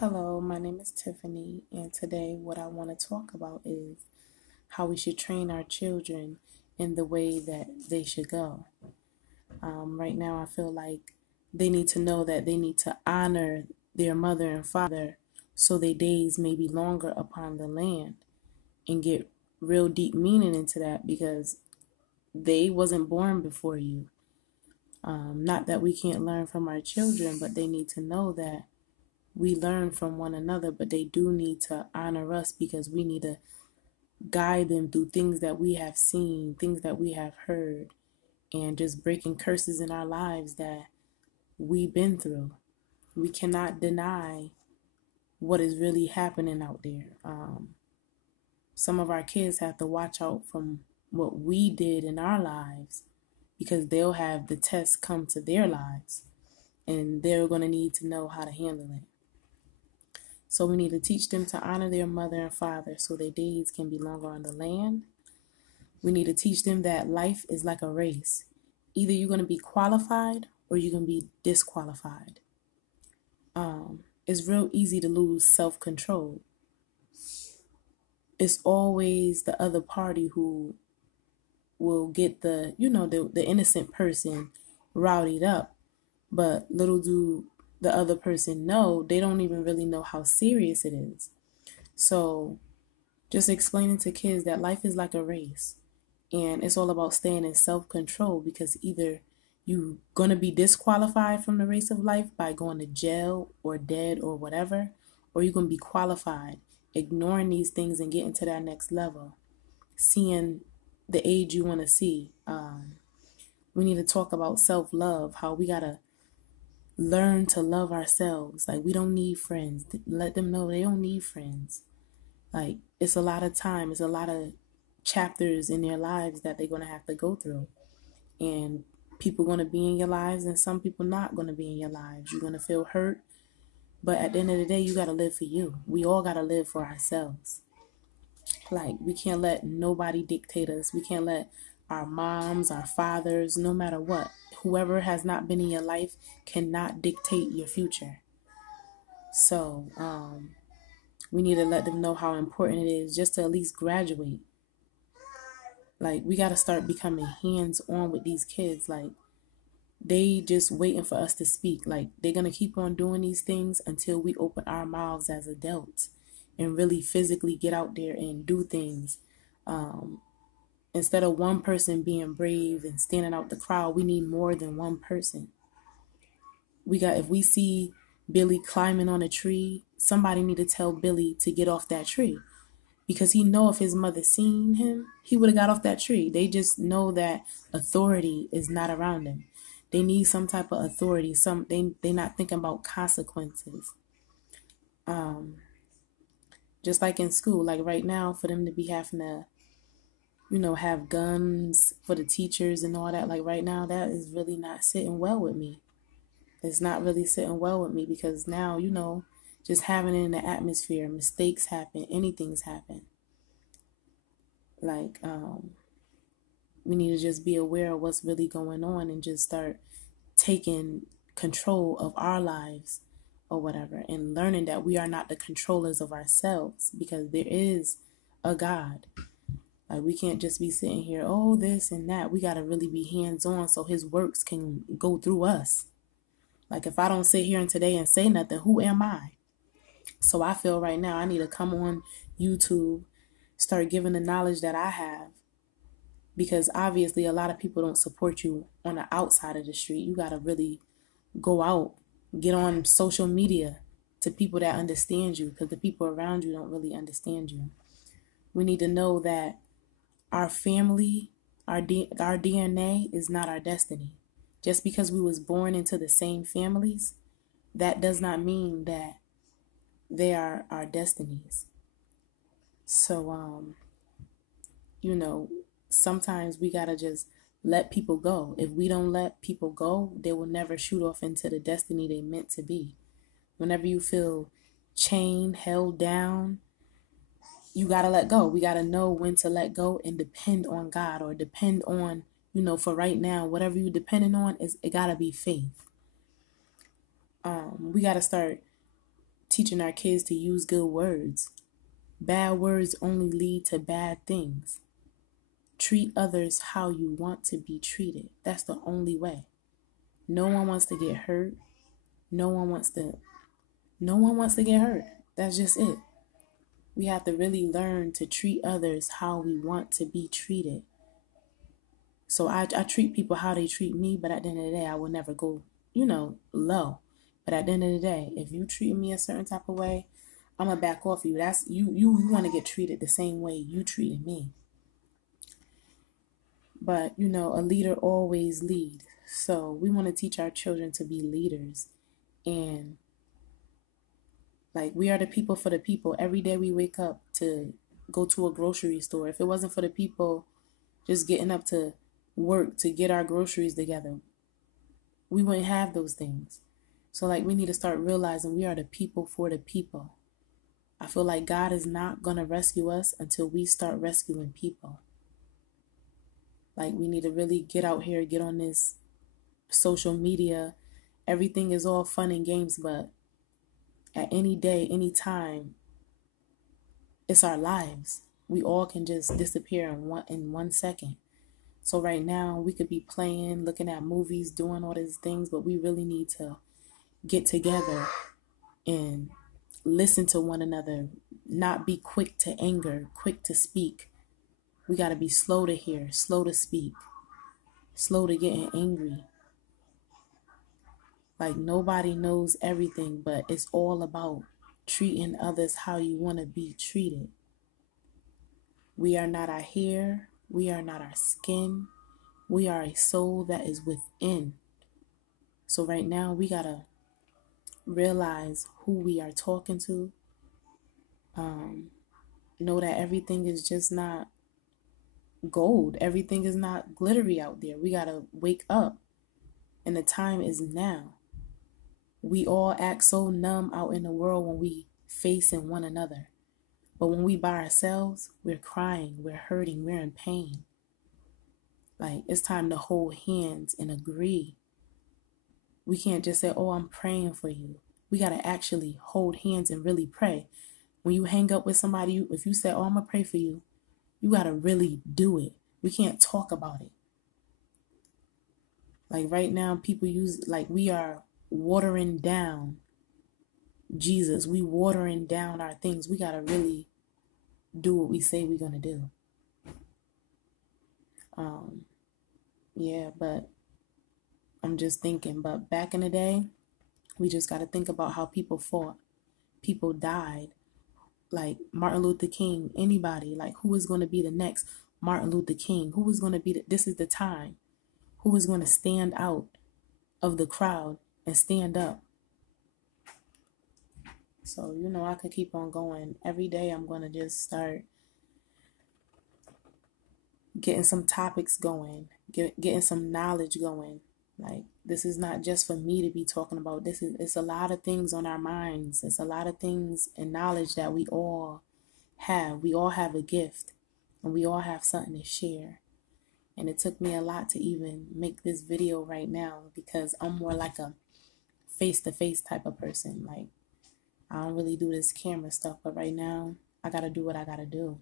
Hello, my name is Tiffany, and today what I want to talk about is how we should train our children in the way that they should go. Right now, I feel like they need to know that they need to honor their mother and father so their days may be longer upon the land and get real deep meaning into that because they wasn't born before you. Not that we can't learn from our children, but they need to know that we learn from one another, but they do need to honor us because we need to guide them through things that we have seen, things that we have heard, and just breaking curses in our lives that we've been through. We cannot deny what is really happening out there. Some of our kids have to watch out from what we did in our lives because they'll have the test come to their lives and they're going to need to know how to handle it. So we need to teach them to honor their mother and father so their days can be longer on the land. We need to teach them that life is like a race. Either you're going to be qualified or you're going to be disqualified. It's real easy to lose self-control. It's always the other party who will get the innocent person rowdied up. But little do the other person know, they don't even really know how serious it is. So just explaining to kids that life is like a race and it's all about staying in self-control because either you're going to be disqualified from the race of life by going to jail or dead or whatever, or you're going to be qualified, ignoring these things and getting to that next level, seeing the age you want to see. We need to talk about self-love, how we got to learn to love ourselves. Like, we don't need friends. Let them know they don't need friends. Like, it's a lot of time, it's a lot of chapters in their lives that they're going to have to go through. And people going to be in your lives and some people not going to be in your lives. You're going to feel hurt. But at the end of the day, you got to live for you. We all got to live for ourselves. Like, we can't let nobody dictate us. We can't let our moms, our fathers, no matter what, whoever has not been in your life cannot dictate your future. So, we need to let them know how important it is just to at least graduate. Like, we got to start becoming hands-on with these kids. Like, they just waiting for us to speak. Like, they're going to keep on doing these things until we open our mouths as adults and really physically get out there and do things. Instead of one person being brave and standing out the crowd, we need more than one person. If we see Billy climbing on a tree, somebody need to tell Billy to get off that tree. Because he know if his mother seen him, he would have got off that tree. They just know that authority is not around them. They need some type of authority. They not thinking about consequences. Just like in school, like right now, for them to be having to, have guns for the teachers and all that. Like right now, that is really not sitting well with me. It's not really sitting well with me because now, just having it in the atmosphere, mistakes happen, anything's happen. Like, we need to just be aware of what's really going on and just start taking control of our lives or whatever and learning that we are not the controllers of ourselves because there is a God. Like, we can't just be sitting here, oh, this and that. We got to really be hands-on so his works can go through us. Like, if I don't sit here and today and say nothing, who am I? So I feel right now I need to come on YouTube, start giving the knowledge that I have. Because obviously a lot of people don't support you on the outside of the street. You got to really go out, get on social media to people that understand you because the people around you don't really understand you. We need to know that our family, our DNA is not our destiny. Just because we was born into the same families, that does not mean that they are our destinies. So, sometimes we got to just let people go. If we don't let people go, they will never shoot off into the destiny they meant to be. Whenever you feel chained, held down, you got to let go. We got to know when to let go and depend on God or depend on, for right now, whatever you're depending on, it got to be faith. We got to start teaching our kids to use good words. Bad words only lead to bad things. Treat others how you want to be treated. That's the only way. No one wants to get hurt. No one wants to get hurt. That's just it. We have to really learn to treat others how we want to be treated. So I treat people how they treat me, but at the end of the day, I will never go, low. But at the end of the day, if you treat me a certain type of way, I'm gonna back off you. That's you want to get treated the same way you treated me. But a leader always leads. So we want to teach our children to be leaders. And like, we are the people for the people. Every day we wake up to go to a grocery store. If it wasn't for the people just getting up to work to get our groceries together, we wouldn't have those things. So like, we need to start realizing we are the people for the people. I feel like God is not going to rescue us until we start rescuing people. Like, we need to really get out here, get on this social media. Everything is all fun and games, but at any day, any time, it's our lives. We all can just disappear in 1 second. So right now, we could be playing, looking at movies, doing all these things, but we really need to get together and listen to one another, not be quick to anger, quick to speak. We got to be slow to hear, slow to speak, slow to getting angry. Like, nobody knows everything, but it's all about treating others how you want to be treated. We are not our hair. We are not our skin. We are a soul that is within. So right now, we got to realize who we are talking to. Know that everything is just not gold. Everything is not glittery out there. We got to wake up. And the time is now. We all act so numb out in the world when we facing one another. But when we by ourselves, we're crying, we're hurting, we're in pain. Like, it's time to hold hands and agree. We can't just say, oh, I'm praying for you. We got to actually hold hands and really pray. When you hang up with somebody, if you say, oh, I'm going to pray for you, you got to really do it. We can't talk about it. Like, right now, people we are watering down Jesus. We watering down our things. We got to really do what we say we're going to do. Yeah, but I'm just thinking, but back in the day, we just got to think about how people fought. People died. Like Martin Luther King, anybody, like, who is going to be the next Martin Luther King? Who is going to be, this is the time. Who is going to stand out of the crowd and stand up? So, I could keep on going. Every day I'm going to just start getting some topics going, getting some knowledge going. Like, this is not just for me to be talking about. It's a lot of things on our minds. It's a lot of things and knowledge that we all have. We all have a gift, and we all have something to share. And it took me a lot to even make this video right now, because I'm more like a face-to-face type of person. Like, I don't really do this camera stuff, but right now I got to do what I got to do,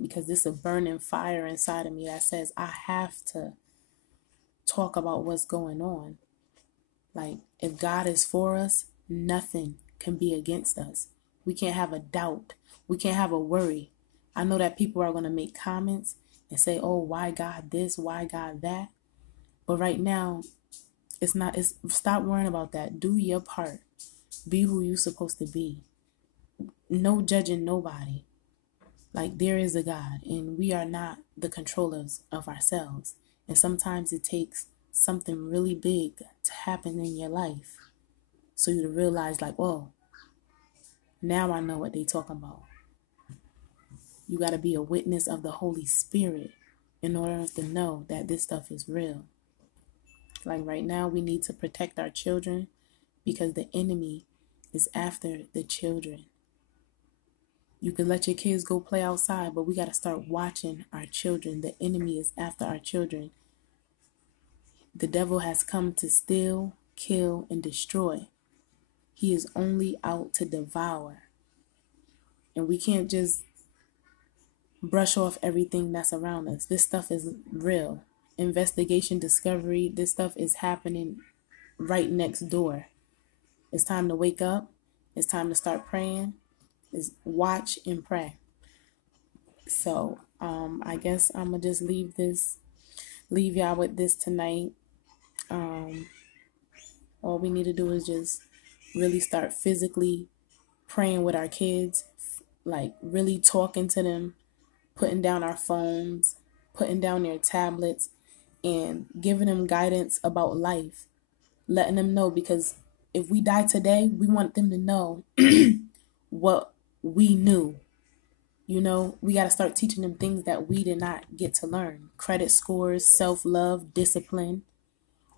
because this is a burning fire inside of me that says I have to talk about what's going on. Like, if God is for us, nothing can be against us. We can't have a doubt. We can't have a worry. I know that people are going to make comments and say, oh, why God this? Why God that? But right now, stop worrying about that. Do your part. Be who you're supposed to be. No judging nobody. Like, there is a God, and we are not the controllers of ourselves. And sometimes it takes something really big to happen in your life so you to realize, like, whoa, now I know what they talking about. You got to be a witness of the Holy Spirit in order to know that this stuff is real. Like, right now, we need to protect our children, because the enemy is after the children. You can let your kids go play outside, but we got to start watching our children. The enemy is after our children. The devil has come to steal, kill, and destroy. He is only out to devour. And we can't just brush off everything that's around us. This stuff is real. Investigation, discovery, this stuff is happening right next door. It's time to wake up. It's time to start praying. Is watch and pray. So I guess I'm gonna just leave y'all with this tonight. All we need to do is just really start physically praying with our kids, like really talking to them, putting down our phones, putting down their tablets, and giving them guidance about life, letting them know, because if we die today, we want them to know what we knew. You know, we got to start teaching them things that we did not get to learn. Credit scores, self-love, discipline,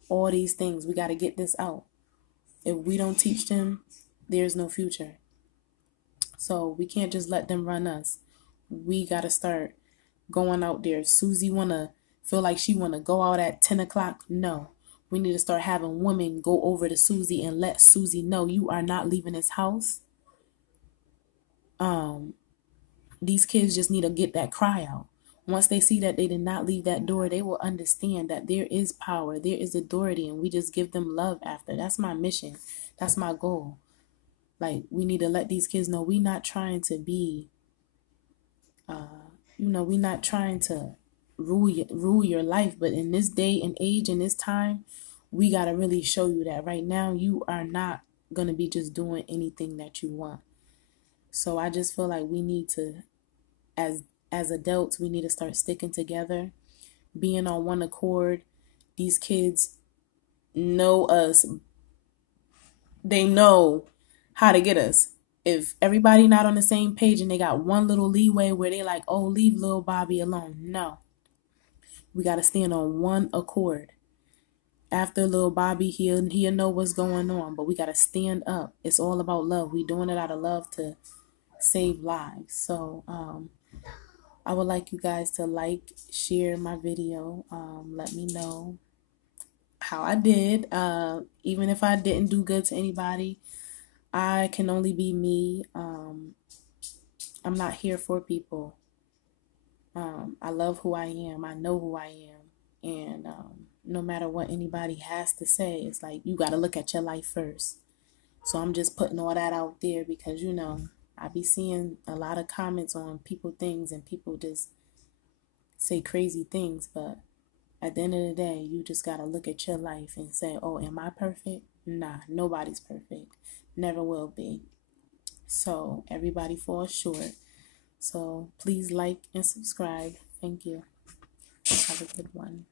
all these things. We got to get this out. If we don't teach them, there's no future. So we can't just let them run us. We got to start going out there. Susie feel like she want to go out at 10 o'clock. No. We need to start having women go over to Susie and let Susie know, you are not leaving this house. These kids just need to get that cry out. Once they see that they did not leave that door, they will understand that there is power, there is authority, and we just give them love after. That's my mission. That's my goal. Like, we need to let these kids know we're not trying to be, we're not trying to rule your life. But in this day and age, in this time, we got to really show you that right now you are not going to be just doing anything that you want. So I just feel like we need to, as adults, we need to start sticking together, being on one accord. These kids know us. They know how to get us. If everybody not on the same page and they got one little leeway where they like, oh, leave little Bobby alone. No. We got to stand on one accord. After little Bobby, he'll know what's going on, but we got to stand up. It's all about love. We doing it out of love to save lives. So I would like you guys to like, share my video. Let me know how I did. Even if I didn't do good to anybody, I can only be me. I'm not here for people. I love who I am. I know who I am. And no matter what anybody has to say, it's like you got to look at your life first. So I'm just putting all that out there because, I be seeing a lot of comments on people things and people just say crazy things. But at the end of the day, you just got to look at your life and say, oh, am I perfect? Nah, nobody's perfect. Never will be. So everybody falls short. So please like and subscribe. Thank you. Have a good one.